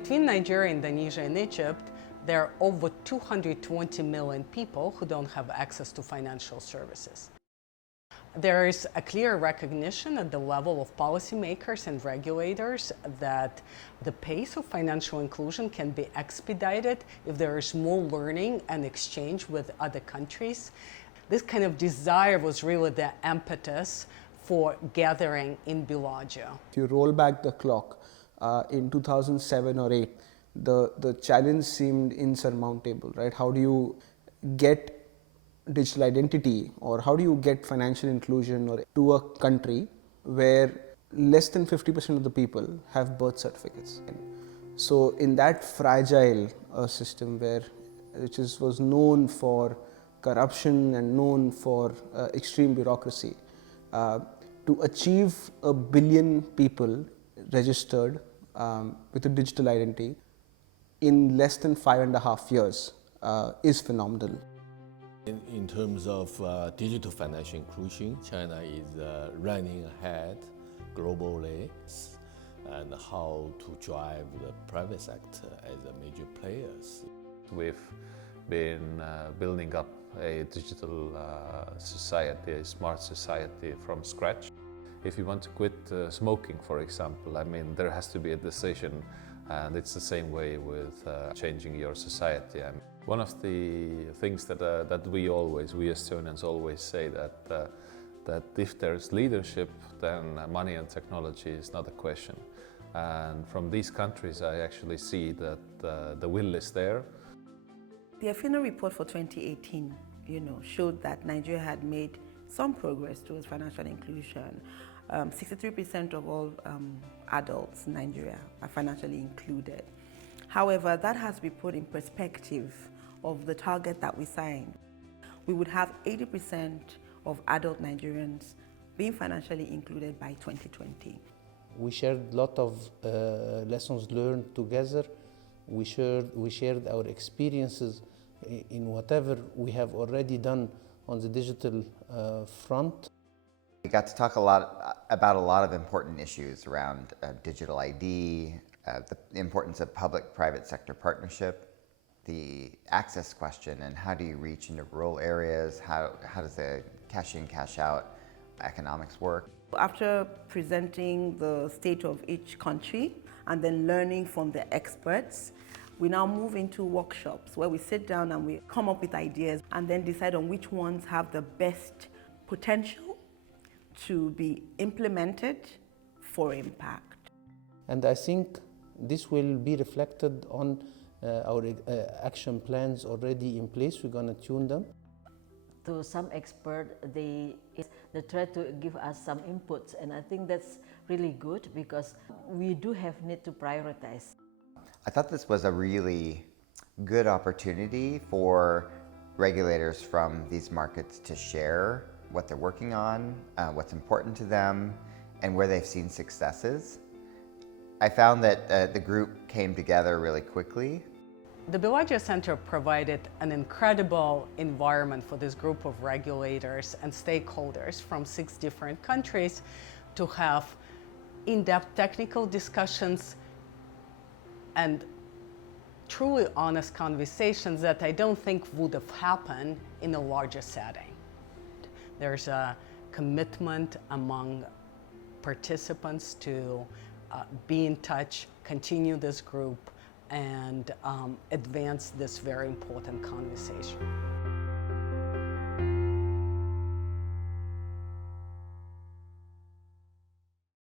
between Nigeria, Indonesia, and Egypt, there are over 220 million people who don't have access to financial services. There is a clear recognition at the level of policymakers and regulators that the pace of financial inclusion can be expedited if there is more learning and exchange with other countries. This kind of desire was really the impetus for gathering in Bellagio. If you roll back the clock in 2007 or 8, the challenge seemed insurmountable, right? How do you get digital identity, or how do you get financial inclusion or to a country where less than 50% of the people have birth certificates? So in that fragile system which was known for corruption and known for extreme bureaucracy, to achieve 1 billion people registered with a digital identity in less than 5.5 years is phenomenal. In terms of digital financial inclusion, China is running ahead globally, and how to drive the private sector as a major players. We've been building up a digital society, a smart society from scratch. If you want to quit smoking, for example, I mean, there has to be a decision, and it's the same way with changing your society. One of the things that we Estonians always say that if there's leadership, then money and technology is not a question. And from these countries, I actually see that the will is there. The Afina report for 2018, showed that Nigeria had made some progress towards financial inclusion. 63% of all adults in Nigeria are financially included. However, that has to be put in perspective of the target that we signed. We would have 80% of adult Nigerians being financially included by 2020. We shared a lot of lessons learned together. We shared our experiences in whatever we have already done on the digital front. We got to talk about a lot of important issues around digital ID, the importance of public-private sector partnership, the access question, and how do you reach into rural areas, how does the cash in, cash out economics work. After presenting the state of each country and then learning from the experts, we now move into workshops where we sit down and we come up with ideas and then decide on which ones have the best potential to be implemented for impact. And I think this will be reflected on our action plans already in place. We're going to tune them. To some expert, they try to give us some inputs, and I think that's really good because we do have need to prioritize. I thought this was a really good opportunity for regulators from these markets to share what they're working on, what's important to them, and where they've seen successes. I found that the group came together really quickly. The Bellagio Center provided an incredible environment for this group of regulators and stakeholders from 6 different countries to have in-depth technical discussions and truly honest conversations that I don't think would have happened in a larger setting. There's a commitment among participants to be in touch, continue this group, and advance this very important conversation.